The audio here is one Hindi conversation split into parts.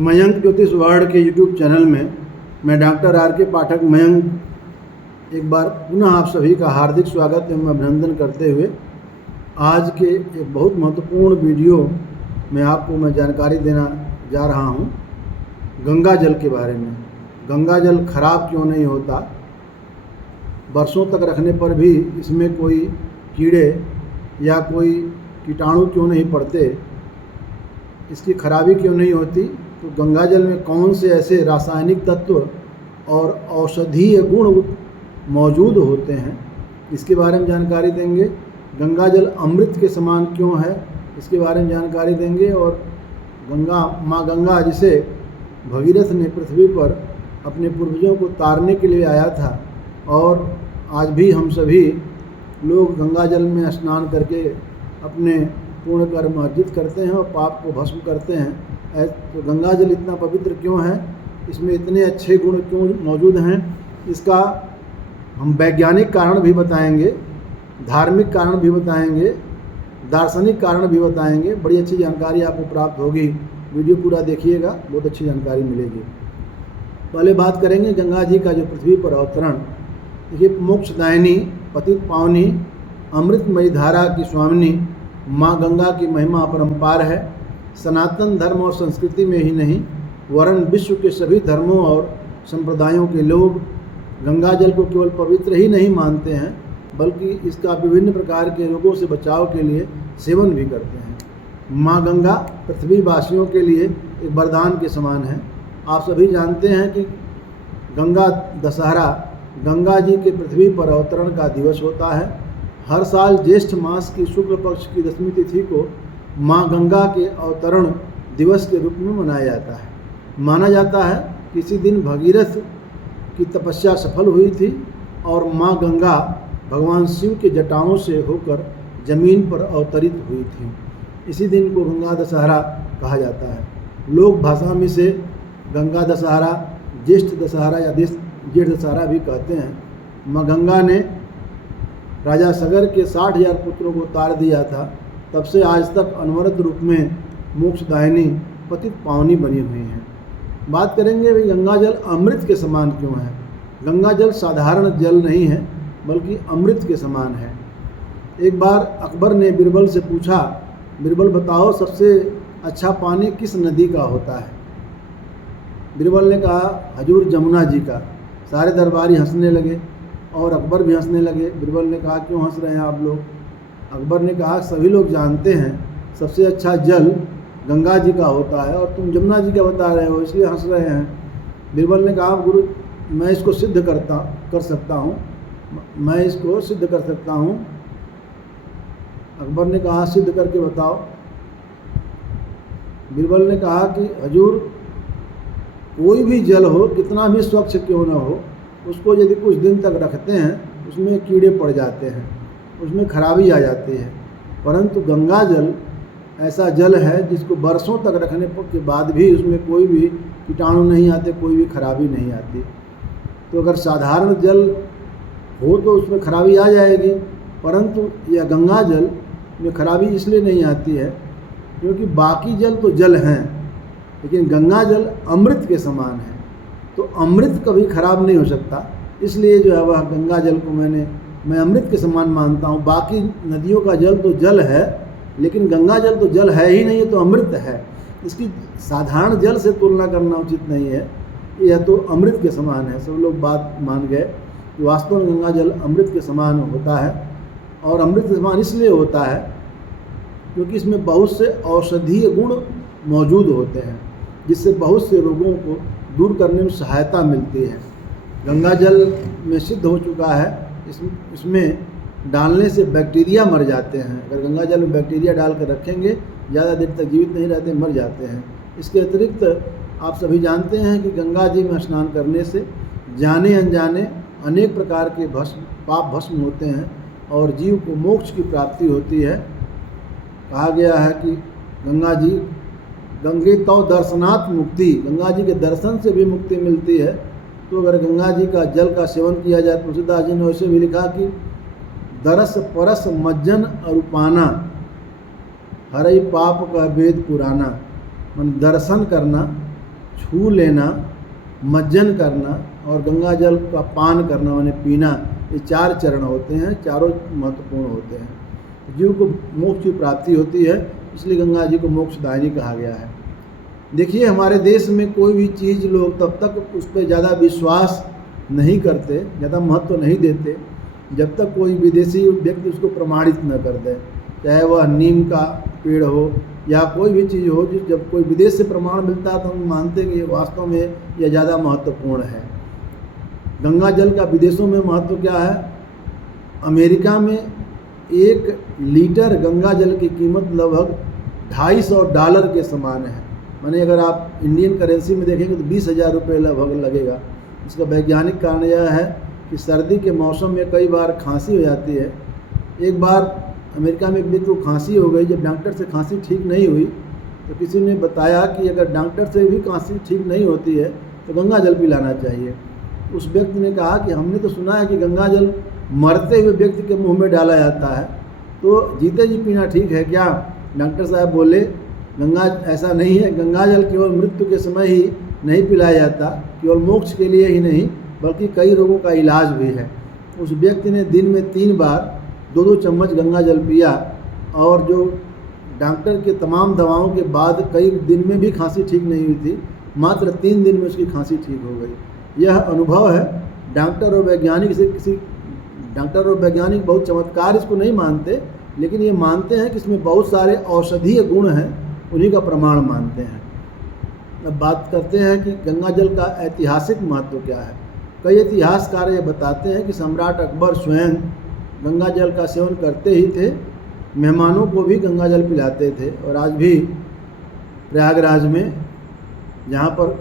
मयंक ज्योतिष वर्ल्ड के यूट्यूब चैनल में मैं डॉक्टर आर के पाठक मयंक एक बार पुनः आप सभी का हार्दिक स्वागत एवं अभिनंदन करते हुए आज के एक बहुत महत्वपूर्ण वीडियो में आपको मैं जानकारी देना जा रहा हूं गंगा जल के बारे में। गंगा जल खराब क्यों नहीं होता, बरसों तक रखने पर भी इसमें कोई कीड़े या कोई कीटाणु क्यों नहीं पड़ते, इसकी खराबी क्यों नहीं होती, तो गंगा जल में कौन से ऐसे रासायनिक तत्व और औषधीय गुण मौजूद होते हैं, इसके बारे में जानकारी देंगे। गंगा जल अमृत के समान क्यों है, इसके बारे में जानकारी देंगे। और माँ गंगा जिसे भगीरथ ने पृथ्वी पर अपने पूर्वजों को तारने के लिए आया था, और आज भी हम सभी लोग गंगा जल में स्नान करके अपने पूर्ण कर्म अर्जित करते हैं और पाप को भस्म करते हैं। तो गंगा जल इतना पवित्र क्यों है, इसमें इतने अच्छे गुण क्यों मौजूद हैं, इसका हम वैज्ञानिक कारण भी बताएंगे, धार्मिक कारण भी बताएंगे, दार्शनिक कारण भी बताएंगे। बड़ी अच्छी जानकारी आपको प्राप्त होगी, वीडियो पूरा देखिएगा, बहुत अच्छी जानकारी मिलेगी। पहले बात करेंगे गंगा जी का जो पृथ्वी पर अवतरण। देखिए, मोक्षदायिनी, पतित पावनी, अमृतमयी धारा की स्वामिनी माँ गंगा की महिमा अपरंपार है। सनातन धर्म और संस्कृति में ही नहीं वरन विश्व के सभी धर्मों और संप्रदायों के लोग गंगा जल को केवल पवित्र ही नहीं मानते हैं, बल्कि इसका विभिन्न प्रकार के रोगों से बचाव के लिए सेवन भी करते हैं। माँ गंगा पृथ्वी वासियों के लिए एक वरदान के समान है। आप सभी जानते हैं कि गंगा दशहरा गंगा जी के पृथ्वी पर अवतरण का दिवस होता है। हर साल ज्येष्ठ मास की शुक्ल पक्ष की 10वीं तिथि को माँ गंगा के अवतरण दिवस के रूप में मनाया जाता है। माना जाता है कि इसी दिन भगीरथ की तपस्या सफल हुई थी और माँ गंगा भगवान शिव के जटाओं से होकर जमीन पर अवतरित हुई थी। इसी दिन को गंगा दशहरा कहा जाता है। लोक भाषा में से गंगा दशहरा, ज्येष्ठ दशहरा या जेठ दशहरा भी कहते हैं। माँ गंगा ने राजा सगर के 60,000 पुत्रों को तार दिया था, तब से आज तक अनवरत रूप में मोक्षदायिनी, पतित पावनी बनी हुई हैं। बात करेंगे भाई गंगा जल अमृत के समान क्यों है। गंगा जल साधारण जल नहीं है, बल्कि अमृत के समान है। एक बार अकबर ने बीरबल से पूछा, बीरबल बताओ सबसे अच्छा पानी किस नदी का होता है। बीरबल ने कहा हजूर जमुना जी का। सारे दरबारी हंसने लगे और अकबर भी हंसने लगे। बीरबल ने कहा क्यों हंस रहे हैं आप लोग। अकबर ने कहा सभी लोग जानते हैं सबसे अच्छा जल गंगा जी का होता है और तुम जमुना जी का बता रहे हो, इसलिए हंस रहे हैं। बीरबल ने कहा गुरु मैं इसको सिद्ध कर सकता हूँ, मैं इसको सिद्ध कर सकता हूँ। अकबर ने कहा सिद्ध करके बताओ। बीरबल ने कहा कि हजूर कोई भी जल हो, कितना भी स्वच्छ क्यों न हो, उसको यदि कुछ दिन तक रखते हैं उसमें कीड़े पड़ जाते हैं, उसमें खराबी आ जाती है। परंतु गंगा जल ऐसा जल है जिसको बरसों तक रखने के बाद भी उसमें कोई भी कीटाणु नहीं आते, कोई भी खराबी नहीं आती। तो अगर साधारण जल हो तो उसमें खराबी आ जाएगी, परंतु यह गंगा जल में खराबी इसलिए नहीं आती है क्योंकि बाकी जल तो जल हैं, लेकिन गंगा जल अमृत के समान है। तो अमृत कभी खराब नहीं हो सकता, इसलिए जो है वह गंगा जल को मैं अमृत के समान मानता हूँ। बाकी नदियों का जल तो जल है, लेकिन गंगा जल तो जल है ही नहीं, है तो अमृत है। इसकी साधारण जल से तुलना करना उचित नहीं है, यह तो अमृत के समान है। सब लोग बात मान गए कि वास्तव में गंगा जल अमृत के समान होता है। और अमृत के समान इसलिए होता है क्योंकि इसमें बहुत से औषधीय गुण मौजूद होते हैं, जिससे बहुत से रोगों को दूर करने में सहायता मिलती है। गंगा जल में सिद्ध हो चुका है इसमें डालने से बैक्टीरिया मर जाते हैं। अगर गंगा जल में बैक्टीरिया डाल कर रखेंगे ज़्यादा देर तक जीवित नहीं रहते, मर जाते हैं। इसके अतिरिक्त आप सभी जानते हैं कि गंगा जी में स्नान करने से जाने अनजाने अनेक प्रकार के पाप भस्म होते हैं और जीव को मोक्ष की प्राप्ति होती है। कहा गया है कि गंगा जी गंगे तो दर्शनात् मुक्ति, गंगा जी के दर्शन से भी मुक्ति मिलती है। तो अगर गंगा जी का जल का सेवन किया जाए, तुलसीदास जी ने वैसे भी लिखा कि दरस परस मज्जन अरूपाना, हरई पाप का वेद पुराना। मन दर्शन करना छू लेना, मज्जन करना और गंगा जल का पान करना माने पीना, ये 4 चरण होते हैं, चारों महत्वपूर्ण होते हैं। जीव को मोक्ष की प्राप्ति होती है, इसलिए गंगा जी को मोक्षदायिनी कहा गया है। देखिए, हमारे देश में कोई भी चीज़ लोग तब तक उस पर ज़्यादा विश्वास नहीं करते, ज़्यादा महत्व नहीं देते, जब तक कोई विदेशी व्यक्ति उसको प्रमाणित न कर दे। चाहे वह नीम का पेड़ हो या कोई भी चीज़ हो, जब कोई विदेश से प्रमाण मिलता है तो हम मानते हैं कि ये वास्तव में यह ज़्यादा महत्वपूर्ण है। गंगा जल का विदेशों में महत्व क्या है? अमेरिका में 1 लीटर गंगा जल की कीमत लगभग $250 के समान है। माने अगर आप इंडियन करेंसी में देखेंगे तो 20,000 रुपये लगभग लगेगा। इसका वैज्ञानिक कारण यह है कि सर्दी के मौसम में कई बार खांसी हो जाती है। एक बार अमेरिका में एक व्यक्ति को खांसी हो गई। जब डॉक्टर से खांसी ठीक नहीं हुई तो किसी ने बताया कि अगर डॉक्टर से भी खांसी ठीक नहीं होती है तो गंगा जल पिलाना चाहिए। उस व्यक्ति ने कहा कि हमने तो सुना है कि गंगा जल मरते हुए व्यक्ति के मुंह में डाला जाता है, तो जीते जी पीना ठीक है क्या? डॉक्टर साहब बोले, गंगा ऐसा नहीं है। गंगा जल केवल मृत्यु के समय ही नहीं पिलाया जाता, केवल मोक्ष के लिए ही नहीं बल्कि कई रोगों का इलाज भी है। उस व्यक्ति ने दिन में 3 बार 2-2 चम्मच गंगा जल पिया और जो डॉक्टर के तमाम दवाओं के बाद कई दिन में भी खांसी ठीक नहीं हुई थी, मात्र 3 दिन में उसकी खांसी ठीक हो गई। यह अनुभव है। डॉक्टर और वैज्ञानिक बहुत चमत्कार इसको नहीं मानते, लेकिन ये मानते हैं कि इसमें बहुत सारे औषधीय गुण हैं, उन्हीं का प्रमाण मानते हैं। अब बात करते हैं कि गंगा जल का ऐतिहासिक महत्व क्या है। कई इतिहासकार ये बताते हैं कि सम्राट अकबर स्वयं गंगा जल का सेवन करते ही थे, मेहमानों को भी गंगा जल पिलाते थे। और आज भी प्रयागराज में जहाँ पर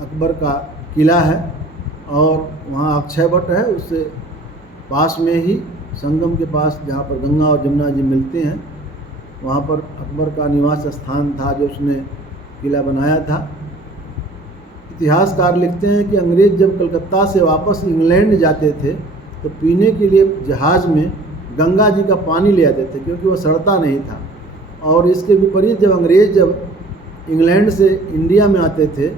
अकबर का किला है और वहाँ अक्षय वट है, उससे पास में ही संगम के पास जहाँ पर गंगा और जमुना जी मिलते हैं, वहाँ पर अकबर का निवास स्थान था जो उसने किला बनाया था। इतिहासकार लिखते हैं कि अंग्रेज़ जब कलकत्ता से वापस इंग्लैंड जाते थे तो पीने के लिए जहाज़ में गंगा जी का पानी ले आते थे, क्योंकि वह सड़ता नहीं था। और इसके विपरीत जब इंग्लैंड से इंडिया में आते थे,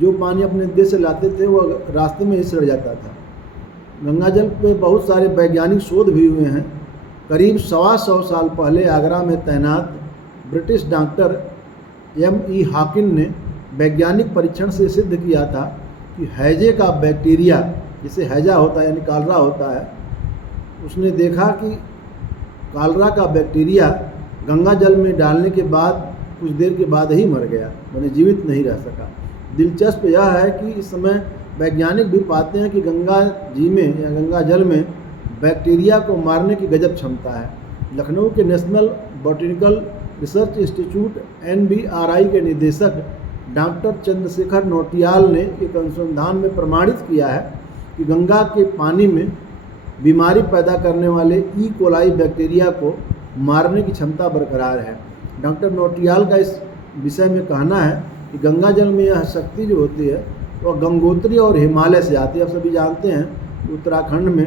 जो पानी अपने देश से लाते थे वह रास्ते में ही सड़ जाता था। गंगा जल पे बहुत सारे वैज्ञानिक शोध भी हुए हैं। करीब 125 साल पहले आगरा में तैनात ब्रिटिश डॉक्टर M.E. हाकिन ने वैज्ञानिक परीक्षण से सिद्ध किया था कि हैजे का बैक्टीरिया, जिसे हैजा होता है यानी कालरा होता है, उसने देखा कि कालरा का बैक्टीरिया गंगा जल में डालने के बाद कुछ देर के बाद ही मर गया, माने जीवित नहीं रह सका। दिलचस्प यह है कि इस समय वैज्ञानिक भी पाते हैं कि गंगा जी में या गंगा जल में बैक्टीरिया को मारने की गजब क्षमता है। लखनऊ के national botanical research institute NBRI के निदेशक डॉक्टर चंद्रशेखर नौटियाल ने एक अनुसंधान में प्रमाणित किया है कि गंगा के पानी में बीमारी पैदा करने वाले E. कोलाई बैक्टीरिया को मारने की क्षमता बरकरार है। डॉक्टर नौटियाल का इस विषय में कहना है कि गंगा जल में यह शक्ति जो होती है वह गंगोत्री और हिमालय से आती है। आप सभी जानते हैं उत्तराखंड में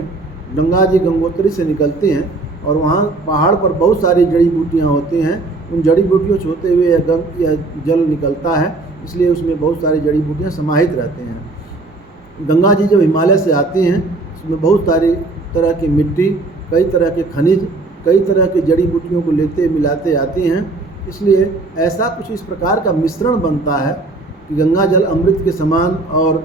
गंगा जी गंगोत्री से निकलती हैं और वहाँ पहाड़ पर बहुत सारी जड़ी बूटियाँ होती हैं। उन जड़ी बूटियों से होते हुए यह जल निकलता है, इसलिए उसमें बहुत सारी जड़ी बूटियाँ समाहित रहती हैं। गंगा जी जब हिमालय से आती हैं उसमें बहुत सारी तरह की मिट्टी, कई तरह के खनिज, कई तरह की जड़ी बूटियों को लेते मिलाते आती हैं, इसलिए ऐसा कुछ इस प्रकार का मिश्रण बनता है कि गंगा जल अमृत के समान और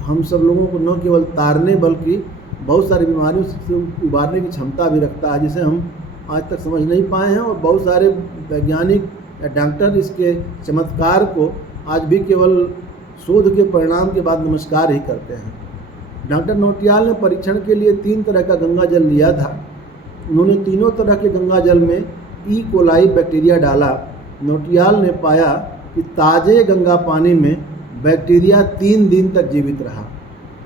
हम सब लोगों को न केवल तारने बल्कि बहुत सारी बीमारियों से उबारने की क्षमता भी रखता है, जिसे हम आज तक समझ नहीं पाए हैं। और बहुत सारे वैज्ञानिक या डॉक्टर इसके चमत्कार को आज भी केवल शोध के परिणाम के बाद नमस्कार ही करते हैं। डॉक्टर नौटियाल ने परीक्षण के लिए 3 तरह का गंगा जल लिया था। उन्होंने तीनों तरह के गंगा जल में E. कोलाई बैक्टीरिया डाला। नौटियाल ने पाया कि ताज़े गंगा पानी में बैक्टीरिया 3 दिन तक जीवित रहा,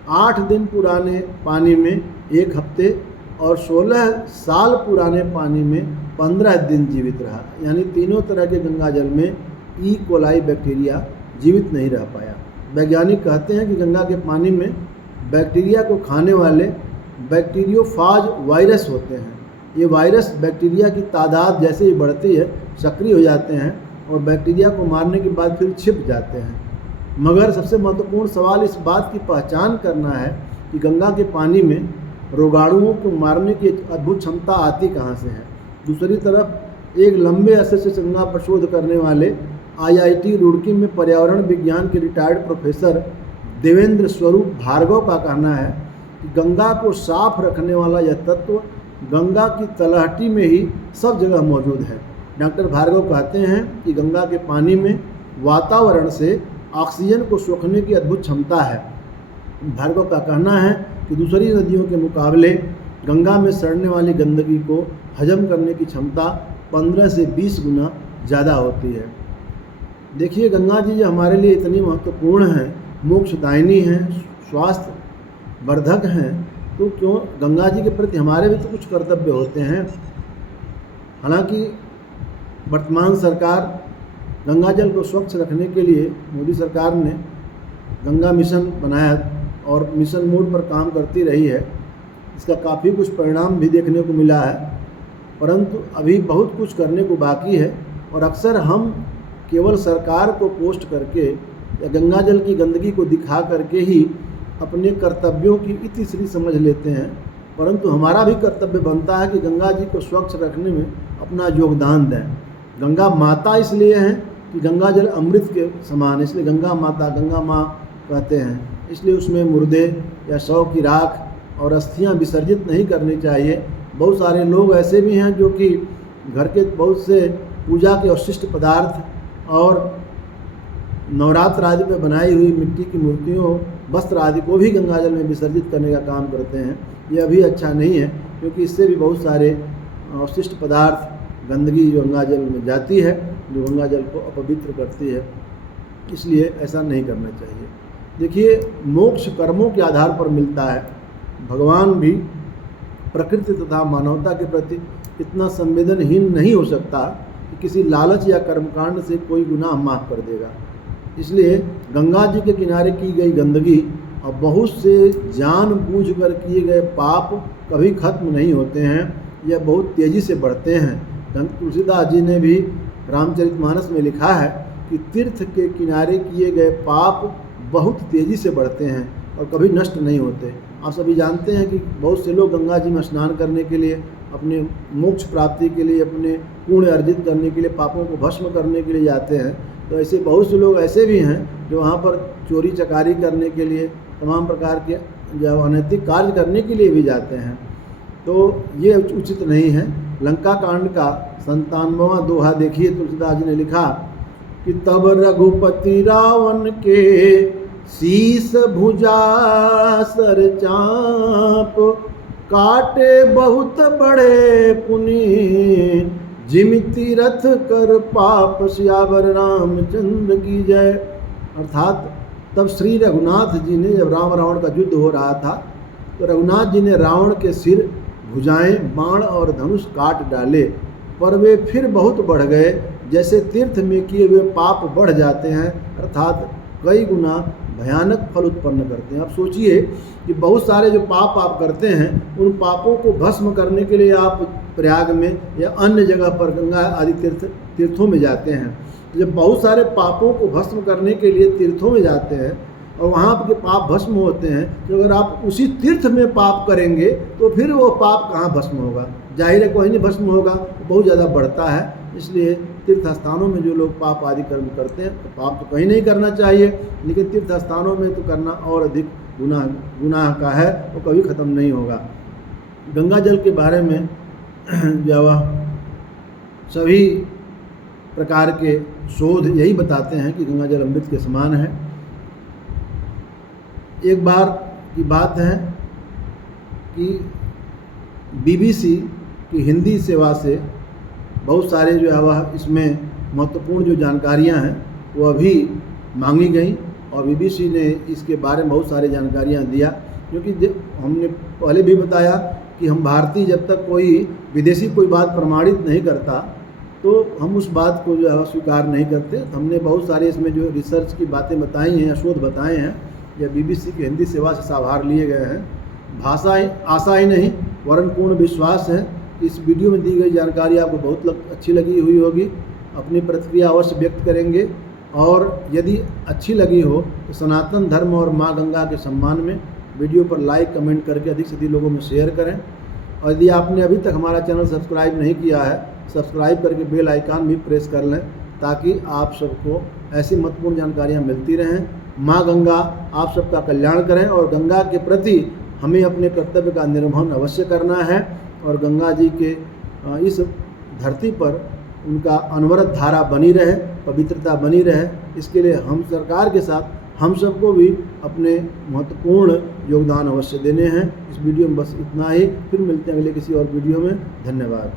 8 दिन पुराने पानी में 1 हफ्ते और 16 साल पुराने पानी में 15 दिन जीवित रहा। यानी तीनों तरह के गंगा जल में E. कोलाई बैक्टीरिया जीवित नहीं रह पाया। वैज्ञानिक कहते हैं कि गंगा के पानी में बैक्टीरिया को खाने वाले बैक्टीरियोफाज वायरस होते हैं। ये वायरस बैक्टीरिया की तादाद जैसे ही बढ़ती है सक्रिय हो जाते हैं और बैक्टीरिया को मारने के बाद फिर छिप जाते हैं। मगर सबसे महत्वपूर्ण सवाल इस बात की पहचान करना है कि गंगा के पानी में रोगाणुओं को मारने की अद्भुत क्षमता आती कहाँ से है। दूसरी तरफ एक लंबे अरसे से गंगा पर शोध करने वाले IIT रुड़की में पर्यावरण विज्ञान के रिटायर्ड प्रोफेसर देवेंद्र स्वरूप भार्गव का कहना है कि गंगा को साफ रखने वाला यह तत्व गंगा की तलहटी में ही सब जगह मौजूद है। डॉक्टर भार्गव कहते हैं कि गंगा के पानी में वातावरण से ऑक्सीजन को सोखने की अद्भुत क्षमता है। भार्गव का कहना है कि दूसरी नदियों के मुकाबले गंगा में सड़ने वाली गंदगी को हजम करने की क्षमता 15 से 20 गुना ज़्यादा होती है। देखिए, गंगा जी जो हमारे लिए इतनी महत्वपूर्ण है, मोक्षदायिनी हैं, स्वास्थ्य वर्धक हैं, तो क्यों गंगा जी के प्रति हमारे भी तो कुछ कर्तव्य होते हैं। हालांकि वर्तमान सरकार गंगा जल को स्वच्छ रखने के लिए मोदी सरकार ने गंगा मिशन बनाया और मिशन मोड पर काम करती रही है। इसका काफ़ी कुछ परिणाम भी देखने को मिला है, परंतु अभी बहुत कुछ करने को बाकी है। और अक्सर हम केवल सरकार को पोस्ट करके या गंगा जल की गंदगी को दिखा करके ही अपने कर्तव्यों की इतिश्री समझ लेते हैं, परंतु हमारा भी कर्तव्य बनता है कि गंगा जी को स्वच्छ रखने में अपना योगदान दें। गंगा माता इसलिए हैं कि गंगा जल अमृत के समान, इसलिए गंगा माता, गंगा माँ कहते हैं। इसलिए उसमें मुर्दे या शव की राख और अस्थियां विसर्जित नहीं करनी चाहिए। बहुत सारे लोग ऐसे भी हैं जो कि घर के बहुत से पूजा के अवशिष्ट पदार्थ और नवरात्र आदि में बनाई हुई मिट्टी की मूर्तियों, वस्त्र आदि को भी गंगा जल में विसर्जित करने का काम करते हैं। यह भी अच्छा नहीं है, क्योंकि इससे भी बहुत सारे अवशिष्ट पदार्थ, गंदगी जो गंगा जल में जाती है, जो गंगा जल को अपवित्र करती है। इसलिए ऐसा नहीं करना चाहिए। देखिए, मोक्ष कर्मों के आधार पर मिलता है। भगवान भी प्रकृति तथा मानवता के प्रति इतना संवेदनहीन नहीं हो सकता कि किसी लालच या कर्मकांड से कोई गुनाह माफ़ कर देगा। इसलिए गंगा जी के किनारे की गई गंदगी और बहुत से जानबूझकर किए गए पाप कभी खत्म नहीं होते हैं, यह बहुत तेज़ी से बढ़ते हैं। तुलसीदास जी ने भी रामचरितमानस में लिखा है कि तीर्थ के किनारे किए गए पाप बहुत तेज़ी से बढ़ते हैं और कभी नष्ट नहीं होते। आप सभी जानते हैं कि बहुत से लोग गंगा जी में स्नान करने के लिए, अपने मोक्ष प्राप्ति के लिए, अपने पुण्य अर्जित करने के लिए, पापों को भस्म करने के लिए जाते हैं। तो ऐसे बहुत से लोग ऐसे भी हैं जो वहाँ पर चोरी चकारी करने के लिए, तमाम प्रकार के जो अनैतिक कार्य करने के लिए भी जाते हैं। तो ये उचित नहीं है। लंका कांड का 97वां दोहा देखिए, तुलसीदास जी ने लिखा कि तब रघुपति रावण के शीस भुजा सर चाप, काटे बहुत बड़े पुनि, जिमि तीरथ कर पाप, सियावर रामचंद्र की जय। अर्थात तब श्री रघुनाथ जी ने, जब राम रावण का युद्ध हो रहा था, तो रघुनाथ जी ने रावण के सिर, भुजाएं, बाण और धनुष काट डाले, पर वे फिर बहुत बढ़ गए, जैसे तीर्थ में किए हुए पाप बढ़ जाते हैं, अर्थात कई गुना भयानक फल उत्पन्न करते हैं। आप सोचिए कि बहुत सारे जो पाप आप करते हैं, उन पापों को भस्म करने के लिए आप प्रयाग में या अन्य जगह पर गंगा आदि तीर्थों में जाते हैं। जब बहुत सारे पापों को भस्म करने के लिए तीर्थों में जाते हैं और वहाँ के पाप भस्म होते हैं, तो अगर आप उसी तीर्थ में पाप करेंगे तो फिर वो पाप कहाँ भस्म होगा? जाहिर है कोई नहीं भस्म होगा, बहुत ज़्यादा बढ़ता है। इसलिए तीर्थ स्थानों में जो लोग पाप आदि कर्म करते हैं, तो पाप तो कहीं नहीं करना चाहिए, लेकिन तीर्थ स्थानों में तो करना और अधिक गुनाह का है, वो कभी ख़त्म नहीं होगा। गंगा जल के बारे में जो सभी प्रकार के शोध यही बताते हैं कि गंगा जल अमृत के समान है। एक बार की बात है कि BBC की हिंदी सेवा से बहुत सारे जो है वह इसमें महत्वपूर्ण जो जानकारियां हैं वो अभी मांगी गई और BBC ने इसके बारे में बहुत सारी जानकारियां दिया। क्योंकि हमने पहले भी बताया कि हम भारतीय जब तक कोई विदेशी कोई बात प्रमाणित नहीं करता तो हम उस बात को जो है स्वीकार नहीं करते। हमने बहुत सारे इसमें जो रिसर्च की बातें बताई हैं या शोध बताए हैं, या BBC की हिंदी सेवा से साभार लिए गए हैं। भाषा आशा ही नहीं वरन पूर्ण विश्वास है कि इस वीडियो में दी गई जानकारी आपको बहुत अच्छी लगी हुई होगी अपनी प्रतिक्रिया अवश्य व्यक्त करेंगे। और यदि अच्छी लगी हो तो सनातन धर्म और माँ गंगा के सम्मान में वीडियो पर लाइक कमेंट करके अधिक से अधिक लोगों में शेयर करें। और यदि आपने अभी तक हमारा चैनल सब्सक्राइब नहीं किया है, सब्सक्राइब करके बेल आइकन भी प्रेस कर लें, ताकि आप सबको ऐसी महत्वपूर्ण जानकारियाँ मिलती रहें। माँ गंगा आप सबका कल्याण करें और गंगा के प्रति हमें अपने कर्तव्य का निर्वहन अवश्य करना है और गंगा जी के इस धरती पर उनका अनवरत धारा बनी रहे, पवित्रता बनी रहे। इसके लिए हम सरकार के साथ हम सबको भी अपने महत्वपूर्ण योगदान अवश्य देने हैं। इस वीडियो में बस इतना ही, फिर मिलते हैं अगले किसी और वीडियो में। धन्यवाद।